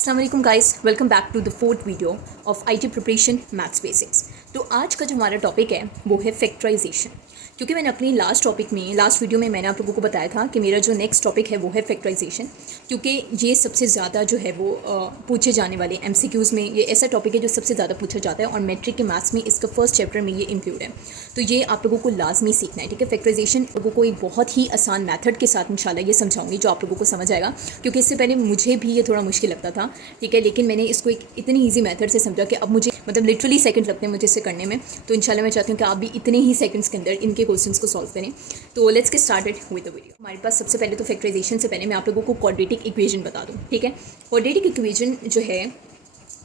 अस्सलाम guys, welcome back to the fourth video of IT preparation maths basics. तो आज का जो हमारा टॉपिक है वो है फैक्टराइजेशन। क्योंकि मैंने अपनी लास्ट वीडियो में मैंने आप लोगों को बताया था कि मेरा जो नेक्स्ट टॉपिक है वो है फैक्टराइजेशन, क्योंकि ये सबसे ज़्यादा जो है वो पूछे जाने वाले एमसीक्यूज़ में ये ऐसा टॉपिक है जो सबसे ज़्यादा पूछा जाता है और मैट्रिक के मैथ्स में इसका फर्स्ट चैप्टर में ये इंक्लूड है। तो ये आप लोगों को लाजमी सीखना है, ठीक है। फैक्टराइजेशन लोगों को एक बहुत ही आसान मैथड के साथ इंशाल्लाह ये समझाऊंगी जो आप लोगों को समझ आएगा, क्योंकि इससे पहले मुझे भी ये थोड़ा मुश्किल लगता था, ठीक है। लेकिन मैंने इसको एक इतनी ईजी मेथड से समझा कि अब मुझे लिटरली सेकंड लगते हैं मुझे इसे करने में। तो इंशाल्लाह मैं चाहती हूँ कि आप भी इतने ही सेकंड्स के अंदर इनके क्वेश्चंस को सॉल्व करें। तो let's get started with the video. हमारे पास सबसे पहले तो फैक्टराइजेशन से पहले मैं आप लोगों को क्वाड्रेटिक इक्वेशन बता दूँ, ठीक है। क्वाड्रेटिक इक्वेशन जो है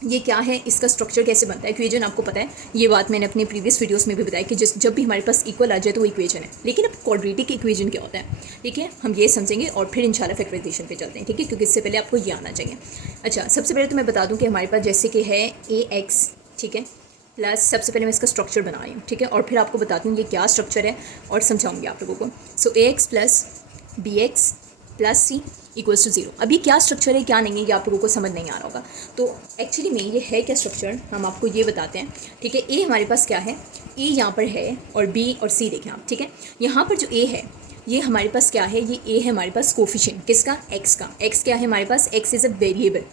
ये क्या है, इसका स्ट्रक्चर कैसे बनता है। इक्वेशन आपको पता है, ये बात मैंने अपने प्रीवियस वीडियोस में भी बताया कि जब भी हमारे पास इक्वल आ जाए तो वो इक्वेशन है। लेकिन अब क्वाड्रेटिक इक्वेशन क्या होता है, ठीक है, हम ये समझेंगे और फिर इंशाल्लाह फैक्टराइजेशन पे चलते हैं, ठीक है, क्योंकि इससे पहले आपको ये आना चाहिए। अच्छा, सबसे पहले तो मैं बता दूँ कि हमारे पास जैसे कि है AX, ठीक है, प्लस सबसे पहले मैं इसका स्ट्रक्चर बना रही हूँ, ठीक है, और फिर आपको बताती हूँ ये क्या स्ट्रक्चर है और समझाऊंगी आप लोगों को। So AX plus BX plus C equals to 0। अभी क्या स्ट्रक्चर है क्या नहीं है ये आप लोगों को समझ नहीं आ रहा होगा। तो एक्चुअली में ये है क्या स्ट्रक्चर, हम आपको ये बताते हैं, ठीक है। ए हमारे पास क्या है, ए यहाँ पर है और बी और सी देखें आप, ठीक है। यहाँ पर जो ए है ये हमारे पास क्या है, ये ए है हमारे पास कोफिशिएंट किसका, एक्स का। एक्स क्या है हमारे पास, एक्स इज़ अ वेरिएबल,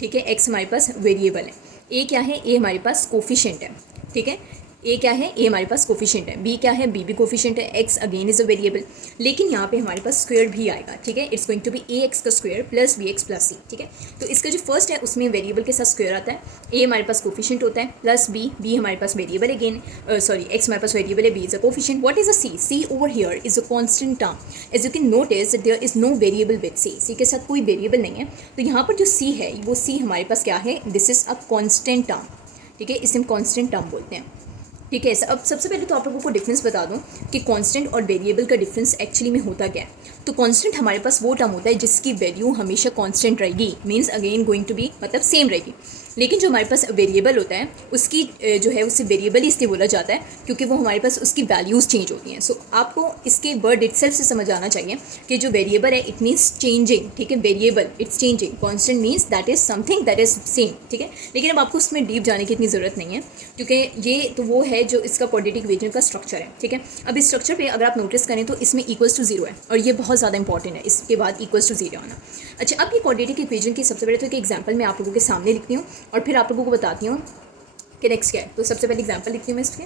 ठीक है, एक्स हमारे पास वेरिएबल है। ए क्या है, ए हमारे पास कोफिशिएंट है, ठीक है। ए क्या है, ए हमारे पास कोफिशिएंट है। बी क्या है, बी भी कोफिशिएंट है। X again is a variable, लेकिन यहाँ पे हमारे पास स्क्वायर भी आएगा, ठीक है। It's going to be a x का square plus b x plus c, ठीक है। तो इसका जो फर्स्ट है उसमें वेरिएबल के साथ स्क्वायर आता है। ए हमारे पास कोफिशिएंट होता है प्लस बी, बी हमारे पास वेरिएबल अगेन, सॉरी एक्स हमारे पास वेरिएबल है, b is a coefficient. What is a c, c over here is a constant term. As you can notice there is no variable with c, c के साथ कोई variable नहीं है। तो यहाँ पर जो सी है वो सी हमारे पास क्या है, this is a constant term, ठीक है, इसे हम कॉन्स्टेंट टर्म बोलते हैं, ठीक है। अब सबसे पहले तो आप लोगों को डिफरेंस बता दूं कि कांस्टेंट और वेरिएबल का डिफरेंस एक्चुअली में होता क्या है। तो कांस्टेंट हमारे पास वो टर्म होता है जिसकी वैल्यू हमेशा कांस्टेंट रहेगी, means again going to be मतलब सेम रहेगी। लेकिन जो हमारे पास वेरिएबल होता है उसकी जो है उसे वेरिएबल ही इसलिए बोला जाता है क्योंकि वो हमारे पास उसकी वैल्यूज़ चेंज होती हैं। सो आपको इसके वर्ड इटसेल्फ से समझ आना चाहिए कि जो वेरिएबल है इट मीन्स चेंजिंग, ठीक है, variable it's changing, constant means that is something that is same, ठीक है। लेकिन अब आपको उसमें डीप जाने की इतनी ज़रूरत नहीं है क्योंकि ये तो वो है जो इसका क्वाड्रेटिक इक्वेशन का स्ट्रक्चर है, ठीक है। अब इस स्ट्रक्चर पे अगर आप नोटिस करें तो इसमें इक्वल्स टू 0 है और ये बहुत ज़्यादा इंपॉर्टेंट है, इसके बाद इक्वल्स टू 0 आना। अच्छा, अब ये क्वाड्रेटिक इक्वेशन की सबसे पहले तो एक एग्जांपल मैं आप लोगों के सामने लिखती हूँ और फिर आप लोगों को बताती हूँ कि नेक्स्ट क्या है। तो सबसे पहले एग्जांपल लिखती हूँ मैं इसके।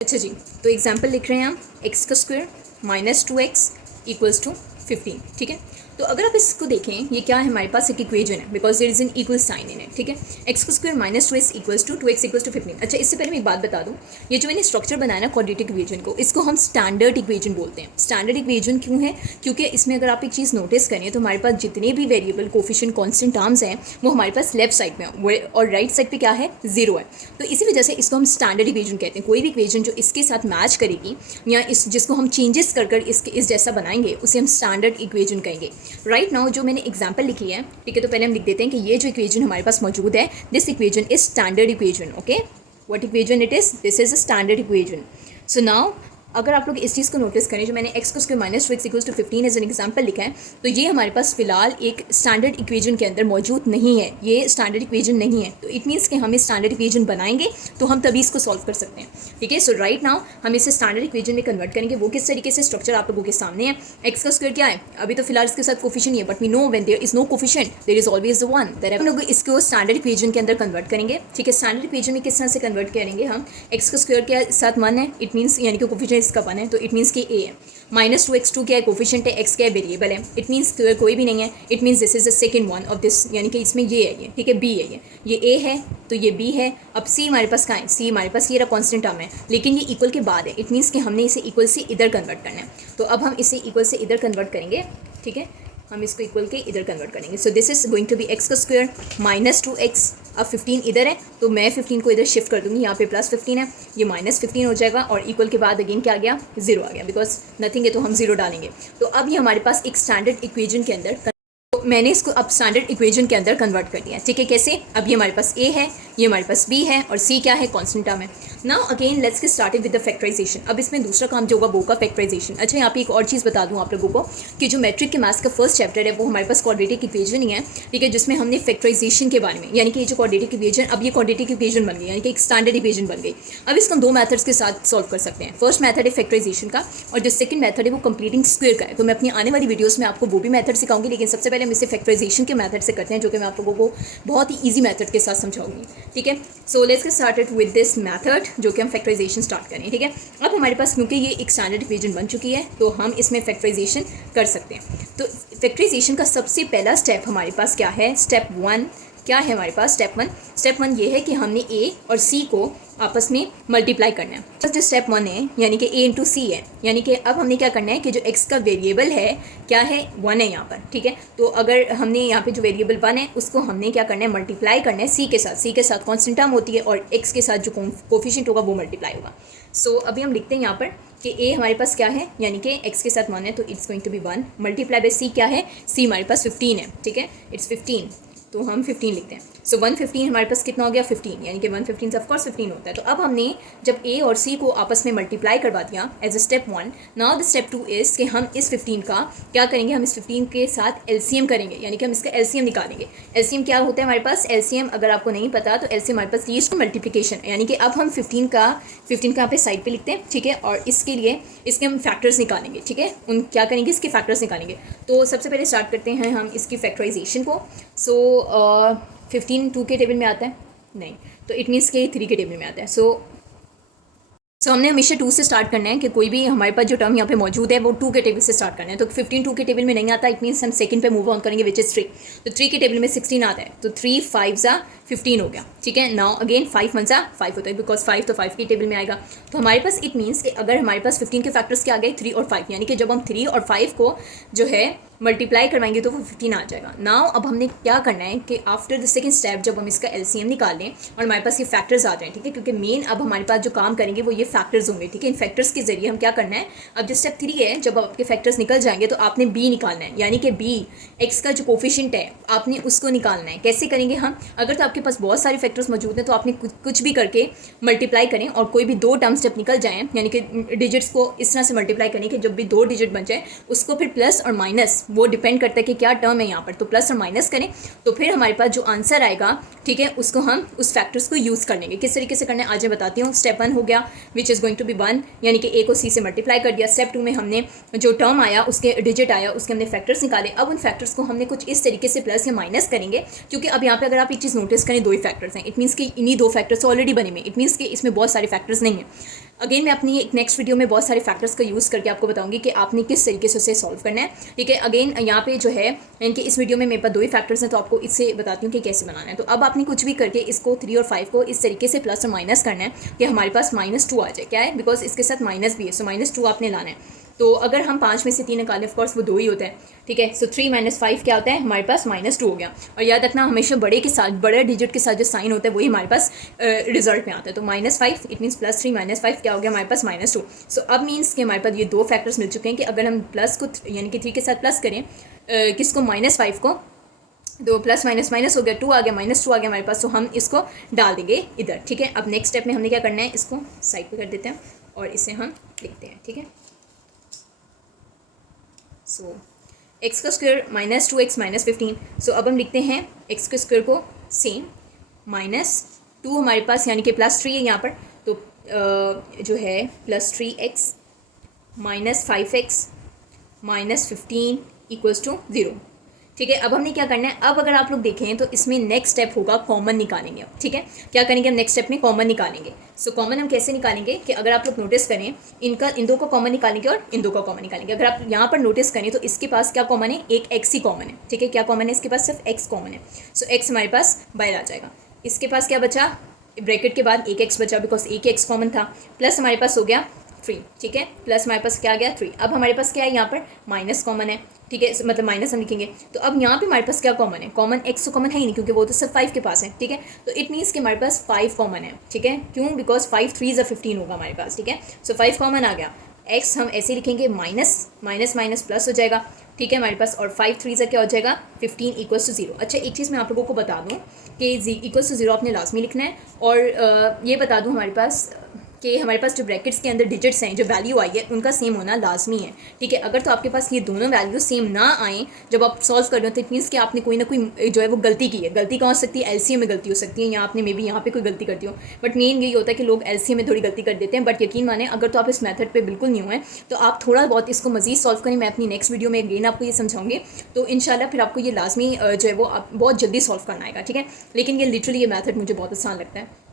अच्छा जी, तो एग्जांपल लिख रहे हैं हम एक्स का square minus 2x equals to 15, ठीक है। तो अगर आप इसको देखें ये क्या है, हमारे पास एक इक्वेशन है because there is an equal sign in it, ठीक है। एक्स का square minus 2x equals to 2x equals to 15। अच्छा, इससे पहले मैं एक बात बता दूं, ये जो मैंने स्ट्रक्चर बनाया ना क्वाड्रेटिक इक्वेशन को, इसको हम स्टैंडर्ड इक्वेशन बोलते हैं। स्टैंडर्ड इक्वेशन क्यों है, क्योंकि इसमें अगर आप एक चीज़ नोटिस करें तो हमारे पास जितने भी वेरिएबल कोफिशिएंट कांस्टेंट टर्म्स हैं वो हमारे पास लेफ्ट साइड में और राइट साइड पे क्या है, 0 है। तो इसी वजह से इसको हम स्टैंडर्ड इक्वेशन कहते हैं। कोई भी इक्वेशन जो इसके साथ मैच करेगी या इस जिसको हम चेंजेस कर इसके इस जैसा बनाएंगे उसे हम स्टैंडर्ड इक्वेशन कहेंगे। राइट नाउ जो मैंने एग्जांपल लिखी है, ठीक है, तो पहले हम लिख देते हैं कि ये जो इक्वेशन हमारे पास मौजूद है, this equation is standard equation, okay. What equation it is, this is a standard equation. So now अगर आप लोग इस चीज़ को नोटिस करें, जो मैंने एक्स को square minus 2x equals to 15 as an example लिखा है, तो ये हमारे पास फिलहाल एक स्टैंडर्ड इक्वेशन के अंदर मौजूद नहीं है, ये स्टैंडर्ड इक्वेशन नहीं है। तो इट मीन्स कि हम इस स्टैंडर्ड इक्वेशन बनाएंगे तो हम तभी इसको सॉल्व कर सकते हैं, ठीक है। सो राइट नाउ हम इसे स्टैंडर्ड इक्वेशन में कन्वर्ट करेंगे। वो किस तरीके से, स्ट्रक्चर आप लोगों के सामने है। एक्स का स्क्वायर क्या है, अभी तो फिलहाल इसके साथ कोफिशिएंट नहीं है, but we know when there is no coefficient there is always the one. हम लोग इसको स्टैंडर्ड इक्वेशन के अंदर कन्वर्ट करेंगे, ठीक है। स्टैंडर्ड इक्वेशन में किस तरह से कन्वर्ट करेंगे हम, एक्स का स्क्वायर के साथ 1 है, इट मीन्स यानी कि कोफिशिएंट इसका 1 है, तो इट मीन्स कि ए है। माइनस 2x2 क्या है, कोफिशिएंट है, एक्स क्या है, वेरिएबल है, इट मीन्स कोई भी नहीं है, it means this is the second one of this, यानी कि इसमें ये है, ये ठीक है, बी है, ये ए है तो ये बी है। अब सी हमारे पास कहाँ है, सी हमारे पास ये रहा कांस्टेंट टर्म है, लेकिन ये इक्वल के बाद है, इट मीन्स कि हमने इसे इक्वल से इधर कन्वर्ट करना है। तो अब हम इसे इक्वल से इधर कन्वर्ट करेंगे, ठीक है, हम इसको इक्वल के इधर कन्वर्ट करेंगे। So this is going to be X का स्क्वायर माइनस 2x। अब 15 इधर है तो मैं 15 को इधर शिफ्ट कर दूंगी, यहाँ पे प्लस 15 है, ये माइनस 15 हो जाएगा और इक्वल के बाद अगेन क्या आ गया, 0 आ गया, बिकॉज नथिंग है तो हम 0 डालेंगे। तो अब ये हमारे पास एक स्टैंडर्ड इक्वेशन के अंदर, तो मैंने इसको अब स्टैंडर्ड इक्वेशन के अंदर कन्वर्ट कर दिया, ठीक है। कैसे, अब ये हमारे पास ए है, ये हमारे पास बी है और सी क्या है, कांस्टेंट टर्म है। Now again let's get started with the factorisation. अब इसमें दूसरा काम जो होगा वो होगा फैक्टराइजेशन। अच्छा, यहाँ पे एक और चीज़ बता दूँ आप लोगों को कि जो मैट्रिक के मैथ्स का फर्स्ट चैप्टर है वो हमारे पास क्वाड्रेटिक इक्वेशन ही है, ठीक है, जिसमें हमने फैक्टराइजेशन के बारे में, यानी कि ये जो क्वाड्रेटिक इक्वेशन, अब ये क्वाड्रेटिक इक्वेशन बन गई, यानी कि एक स्टैंडर्ड इक्वेशन बन गई। अब इसको हम दो मैथड्स के साथ सॉल्व कर सकते हैं। फर्स्ट मैथड है फैक्टराइजेशन का और जो सेकंड मैथड है वो कंप्लीटिंग स्क्वायर का है। तो मैं अपनी आने वाली वीडियोस में आपको वो भी मैथड सिखाऊंगी, लेकिन सबसे पहले हम इसे फैक्टराइजेशन के मैथड से करते हैं, जो कि मैं आप लोगों को बहुत ही ईजी मैथड के साथ समझाऊंगी, ठीक है। So let's get started with this method, जो कि हम फैक्टराइजेशन स्टार्ट करें, ठीक है। अब हमारे पास क्योंकि ये एक स्टैंडर्ड इक्वेशन बन चुकी है तो हम इसमें फैक्टराइजेशन कर सकते हैं। तो फैक्टराइजेशन का सबसे पहला स्टेप हमारे पास क्या है? स्टेप वन क्या है हमारे पास? स्टेप वन ये है कि हमने ए और सी को आपस में मल्टीप्लाई करना है। तो जो स्टेप वन है यानी कि ए इंटू सी है, यानी कि अब हमने क्या करना है कि जो एक्स का वेरिएबल है क्या है? वन है यहाँ पर, ठीक है। तो अगर हमने यहाँ पे जो वेरिएबल वन है उसको हमने क्या करना है? मल्टीप्लाई करना है सी के साथ। सी के साथ कॉन्स्टेंट टर्म होती है और एक्स के साथ जो कोफिशिएंट होगा वो मल्टीप्लाई होगा। सो अभी हम लिखते हैं यहाँ पर कि ए हमारे पास क्या है, यानी कि एक्स के साथ वन है तो it's going to be one multiply by c क्या है? सी हमारे पास 15 है, ठीक है, इट्स 15, तो हम 15 लिखते हैं। सो 115 हमारे पास कितना हो गया? 15, यानी कि 115 से ऑफकोर्स 15 होता है। तो अब हमने जब ए और सी को आपस में मल्टीप्लाई करवा दिया as a step one, now the step two is कि हम इस 15 का क्या करेंगे? हम इस 15 के साथ एलसीएम करेंगे, यानी कि हम इसका एलसीएम निकालेंगे। एलसीएम क्या होता है हमारे पास? एलसीएम अगर आपको नहीं पता तो एलसीएम हमारे पास लीस्ट मल्टीप्लिकेशन, यानी कि अब हम 15 का यहाँ पे साइड पे लिखते हैं, ठीक है, और इसके लिए इसके हम फैक्टर्स निकालेंगे, ठीक है। उन क्या करेंगे? इसके फैक्टर्स निकालेंगे। तो सबसे पहले स्टार्ट करते हैं हम इसकी फैक्टराइजेशन को। सो 15 2 के टेबल में आता है? नहीं, तो इट मीन्स के 3 के टेबल में आता है। सो हमने हमेशा 2 से स्टार्ट करना है कि कोई भी हमारे पास जो टर्म यहाँ पे मौजूद है वो 2 के टेबल से स्टार्ट करना है। तो 15 2 के टेबल में नहीं आता, इट मीन्स हम सेकंड पे मूव ऑन करेंगे विच इज़ 3। तो 3 के टेबल में 16 आता है, तो 3 5 ज़ा 15 हो गया, ठीक है। नाउ अगेन 5 1 ज़ा 5 होता है, बिकॉज 5 तो 5 के टेबल में आएगा। तो हमारे पास इट मीन्स कि अगर हमारे पास 15 के फैक्टर्स क्या आ गए? 3 और 5, यानी कि जब हम 3 और 5 को जो है मल्टीप्लाई करवाएंगे तो वो 15 आ जाएगा। नाउ अब हमने क्या करना है कि आफ्टर द सेकंड स्टेप जब हम इसका एलसीएम निकाल लें और हमारे पास ये फैक्टर्स आ जाएं, ठीक है, क्योंकि मेन अब हमारे पास जो काम करेंगे वो ये फैक्टर्स होंगे, ठीक है। इन फैक्टर्स के जरिए हम क्या करना है? अब जो स्टेप 3 है, जब आपके फैक्टर्स निकल जाएंगे तो आपने बी निकालना है, यानी कि बी एक्स का जो कोफिशिएंट है आपने उसको निकालना है। कैसे करेंगे हम? अगर तो आपके पास बहुत सारे फैक्टर्स मौजूद हैं तो आपने कुछ भी करके मल्टीप्लाई करें और कोई भी दो टर्म्स जब निकल जाएँ, यानी कि डिजिट्स को इस तरह से मल्टीप्लाई करें कि जब भी 2 डिजिट बन जाए उसको फिर प्लस और माइनस, वो डिपेंड करता है कि क्या टर्म है यहाँ पर, तो प्लस और माइनस करें तो फिर हमारे पास जो आंसर आएगा, ठीक है, उसको हम उस फैक्टर्स को यूज़ कर लेंगे। किस तरीके से करना है आज मैं बताती हूँ। स्टेप 1 हो गया which is going to be 1, यानी कि ए को सी से मल्टीप्लाई कर दिया। स्टेप 2 में हमने जो टर्म आया उसके डिजिट आया उसके हमने फैक्टर्स निकाले। अब उन फैक्टर्स को हमने कुछ इस तरीके से प्लस या माइनस करेंगे, क्योंकि अब यहाँ पे अगर आप एक चीज़ नोटिस करें 2 ही फैक्टर्स हैं, इट मीन्स कि इन्हीं 2 फैक्टर्स ऑलरेडी बने हुए, इट मीन्स कि इसमें बहुत सारे फैक्टर्स नहीं हैं। अगेन मैं अपनी एक नेक्स्ट वीडियो में बहुत सारे फैक्टर्स का यूज़ करके आपको बताऊंगी कि आपने किस तरीके से उसे सॉल्व करना है, ठीक है। अगेन यहाँ पे जो है इनके इस वीडियो में मेरे पास 2 ही फैक्टर्स हैं तो आपको इससे बताती हूँ कि कैसे बनाना है। तो अब आपने कुछ भी करके इसको 3 और 5 को इस तरीके से प्लस और माइनस करना है कि हमारे पास -2 आ जाए। क्या है? बिकॉज इसके साथ माइनस भी है, सो -2 आपने लाना है। तो अगर हम 5 में से 3 निकालें ऑफकोर्स वो 2 ही होता है, ठीक है। सो 3 - 5 क्या होता है? हमारे पास -2 हो गया। और याद रखना हमेशा बड़े के साथ, बड़े डिजिट के साथ जो साइन होता है वही हमारे पास रिजल्ट में आता है। तो -5 इट मीन्स +3 - 5 क्या हो गया? हमारे पास -2। सो अब मीन्स कि हमारे पास ये 2 फैक्टर्स मिल चुके हैं कि अगर हम प्लस को यानी कि 3 के साथ प्लस करें किसको? -5 को, तो प्लस माइनस माइनस हो गया, 2 आ गया, -2 आ गया हमारे पास, तो हम इसको डाल देंगे इधर, ठीक है। अब नेक्स्ट स्टेप में हमने क्या करना है? इसको साइड पे कर देते हैं और इसे हम लिखते हैं, ठीक है। सो एक्स का स्क्वायर -2x -15। सो अब हम लिखते हैं एक्स के स्क्वायर को सेम -2 हमारे पास यानी कि +3 है यहाँ पर, तो जो है +3x -5x -15 = 0, ठीक है। अब हमने क्या करना है? अब अगर आप लोग देखें तो इसमें नेक्स्ट स्टेप होगा कॉमन निकालेंगे, ठीक है। क्या करेंगे हम नेक्स्ट स्टेप में? कॉमन निकालेंगे। सो कॉमन हम कैसे निकालेंगे कि अगर आप लोग नोटिस करें इन दो को कॉमन निकालेंगे और इन दो को कॉमन निकालेंगे। अगर आप यहाँ पर नोटिस करें तो इसके पास क्या कॉमन है? एक एक्स ही कॉमन है, ठीक है। क्या कॉमन है? इसके पास सिर्फ एक्स कॉमन है। सो एक्स हमारे पास बाहर आ जाएगा। इसके पास क्या बचा? ब्रैकेट के बाद एक एक्स बचा, बिकॉज एक एक्स कॉमन था, प्लस हमारे पास हो गया 3, ठीक है, प्लस हमारे पास क्या आ गया? 3। अब हमारे पास क्या है? यहाँ पर माइनस कॉमन है, ठीक है, मतलब माइनस हम लिखेंगे। तो अब यहाँ पे हमारे पास क्या कॉमन है? कॉमन एक्स तो कॉमन है ही नहीं, क्योंकि वो तो सिर्फ 5 के पास है, ठीक है। तो इट मीन्स कि हमारे पास 5 कॉमन है, ठीक है। क्यों? बिकॉज 5 3 = 15 होगा हमारे पास, ठीक है। सो 5 कॉमन आ गया। x हम ऐसे लिखेंगे माइनस माइनस माइनस प्लस हो जाएगा, ठीक है हमारे पास, और 5 3 से क्या हो जाएगा 15 इक्वल्स टू 0। अच्छा एक चीज़ मैं आप लोगों को बता दूँ कि इक्वल्स टू 0 आपने लाजमी लिखना है, और ये बता दूँ हमारे पास कि हमारे पास जो ब्रैकेट्स के अंदर डिजिट्स हैं, जो वैल्यू आई है उनका सेम होना लाजमी है, ठीक है। अगर तो आपके पास ये दोनों वैल्यू सेम ना आए जब आप सॉल्व कर रहे हो, तो इट मीन्स कि आपने कोई ना कोई जो है वो गलती की है। गलती कहाँ हो सकती है, एलसीएम में गलती हो सकती है, या आपने मे बी यहाँ पे कोई गलती करती हो, बट मेन यही होता है कि लोग एलसीएम में थोड़ी गलती कर देते हैं। बट यकीन माने अगर तो आप इस मेथड पर बिल्कुल न्यू है तो आप थोड़ा बहुत इसको मजीद सॉल्व करें। मैं अपनी नेक्स्ट वीडियो में अगेन आपको ये समझाऊंगी, तो इंशाल्लाह फिर आपको ये लाजमी जो है वो आप बहुत जल्दी सॉल्व करना आएगा, ठीक है। लेकिन ये लिटरली ये मेथड मुझे बहुत आसान लगता है।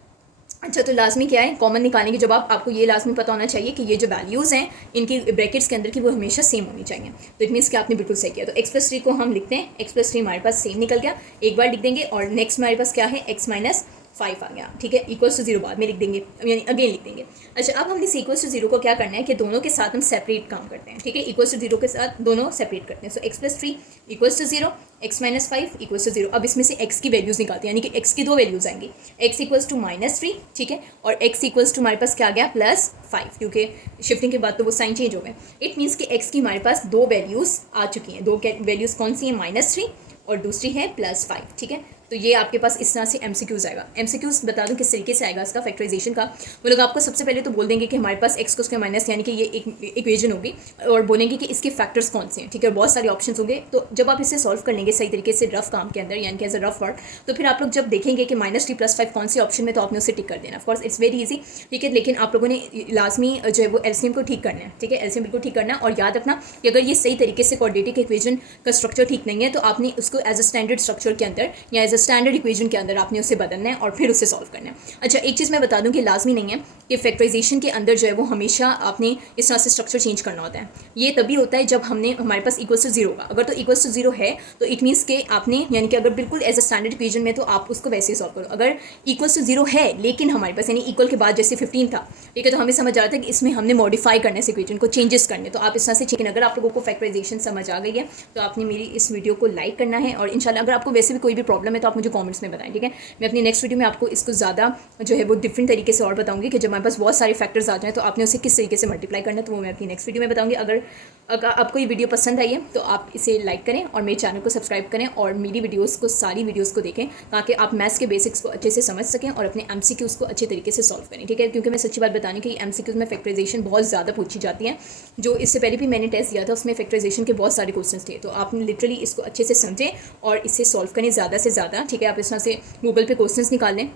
अच्छा तो लाजमी क्या है, कॉमन निकालने के जब आपको ये लाजमी पता होना चाहिए कि ये जो वैल्यूज़ हैं इनकी ब्रैकेट्स के अंदर की वो हमेशा सेम होनी चाहिए। तो इट मीन्स कि आपने बिल्कुल सही किया। तो x+3 को हम लिखते हैं, x+3 हमारे पास सेम निकल गया, एक बार लिख देंगे, और नेक्स्ट हमारे पास क्या है x - 5 आ गया, ठीक है। इक्वल्स टू 0 बाद में लिख देंगे, यानी अगेन लिख देंगे। अच्छा अब हमने इक्वल्स टू 0 को क्या करना है कि दोनों के साथ हम सेपरेट काम करते हैं, ठीक है। इक्वल्स टू 0 के साथ दोनों सेपरेट करते हैं। So x+3 equals to 0, x - 5 equals to 0। अब इसमें से x की वैल्यूज़ निकालते हैं, यानी कि x की दो वैल्यूज़ आएंगी, x इक्वल्स टू -3, ठीक है, और x इक्वल्स टू हमारे पास क्या आ गया +5, क्योंकि शिफ्टिंग के बाद तो वो साइन चेंज हो गए। इट मीन्स कि x की हमारे पास दो वैल्यूज़ आ चुकी हैं। दो वैल्यूज़ कौन सी हैं, -3 और दूसरी है +5, ठीक है। तो ये आपके पास इस तरह से MCQs आएगा। MCQs बता दूं किस तरीके से आएगा इसका फैक्टराइजेशन का। वो लोग आपको सबसे पहले तो बोल देंगे कि हमारे पास x को स्क्वायर माइनस, यानी कि ये एक इक्वेशन होगी, और बोलेंगे कि इसके फैक्टर्स कौन से हैं, ठीक है। बहुत सारे ऑप्शन होंगे, तो जब आप इसे सॉल्व कर लेंगे सही तरीके से रफ काम के अंदर, यानी कि एज अ रफ वर्क, तो फिर आप लोग जब देखेंगे कि -3 + 5 कौन सी ऑप्शन में, तो आपने उसे टिक कर देना। ऑफकोर्स इट्स वेरी ईजी, ठीक है। लेकिन आप लोगों ने लाजमी जो है वो एलसीएम को ठीक करना है, ठीक है। एलसीएम बिल्कुल ठीक करना है, और याद रखना कि अगर ये सही तरीके से क्वाड्रेटिक इक्वेशन का स्ट्रक्चर ठीक नहीं है, तो आपने उसको एज अ स्टैंडर्ड स्ट्रक्चर के अंदर या एज अ स्टैंडर्ड इक्वेशन अंदर आपने उसे बदलना है और फिर उसे सॉल्व करना है। अच्छा एक चीज़ मैं बता दूं कि लाजमी नहीं है कि फैक्टराइजेशन के अंदर जो है वो हमेशा आपने इस तरह से स्ट्रक्चर चेंज करना होता है। ये तभी होता है जब हमारे पास इक्वल्स टू 0 होगा। अगर तो इक्वल्स टू 0 है तो इट मीन्स के आपने, यानी कि अगर बिल्कुल एज अ स्टैंडर्ड इक्वेशन में, तो आप उसको वैसे ही सॉल्व करो। अगर इक्वल्स टू 0 है लेकिन हमारे पास, यानी इक्वल के बाद जैसे 15 था, ठीक है, तो हमें समझ आ रहा था कि इसमें हमने मॉडिफाई करने से इक्वेशन को चेंजेस करने, तो आप इस तरह से चिकन। अगर आप लोगों को फैक्टराइजेशन समझ आ गई है तो आपने मेरी इस वीडियो को लाइक करना है, और इंशाल्लाह अगर आपको वैसे भी कोई भी प्रॉब्लम है तो आप मुझे कॉमेंट्स में बताएं, ठीक है। मैं अपनी नेक्स्ट वीडियो में आपको इसको ज़्यादा जो है वो डिफरेंट तरीके से और बताऊंगी कि जब हमारे पास बहुत सारे फैक्टर्स आ जाएं तो आपने उसे किस तरीके से मल्टीप्लाई करना है, तो वो मैं अपनी नेक्स्ट वीडियो में बताऊंगी। अगर आपको ये वीडियो पसंद आई है तो आप इसे लाइक करें और मेरे चैनल को सब्सक्राइब करें, और मेरी सारी वीडियोज़ को देखें, ताकि आप मैथ्स के बेसिक्स को अच्छे से समझ सकें और अपने MCQs को अच्छे तरीके से सॉल्व करें, ठीक है। क्योंकि मैं सच्ची बात बताने कि MCQs में फैक्टराइजेशन बहुत ज़्यादा पूछी जाती है। जो इससे पहले भी मैंने टेस्ट दिया था उसमें फैक्टराइजेशन के बहुत सारे क्वेश्चन थे, तो आपने लिटरली इसको अच्छे से समझें और इसे सॉल्व करें ज़्यादा से ज़्यादा, ठीक है। आप इस तरह से गूगल पे क्वेश्चंस निकाल लें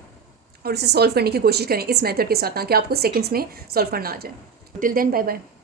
और उसे सॉल्व करने की कोशिश करें इस मेथड के साथ, ताकि आपको सेकंड्स में सॉल्व करना आ जाए। Till then bye bye.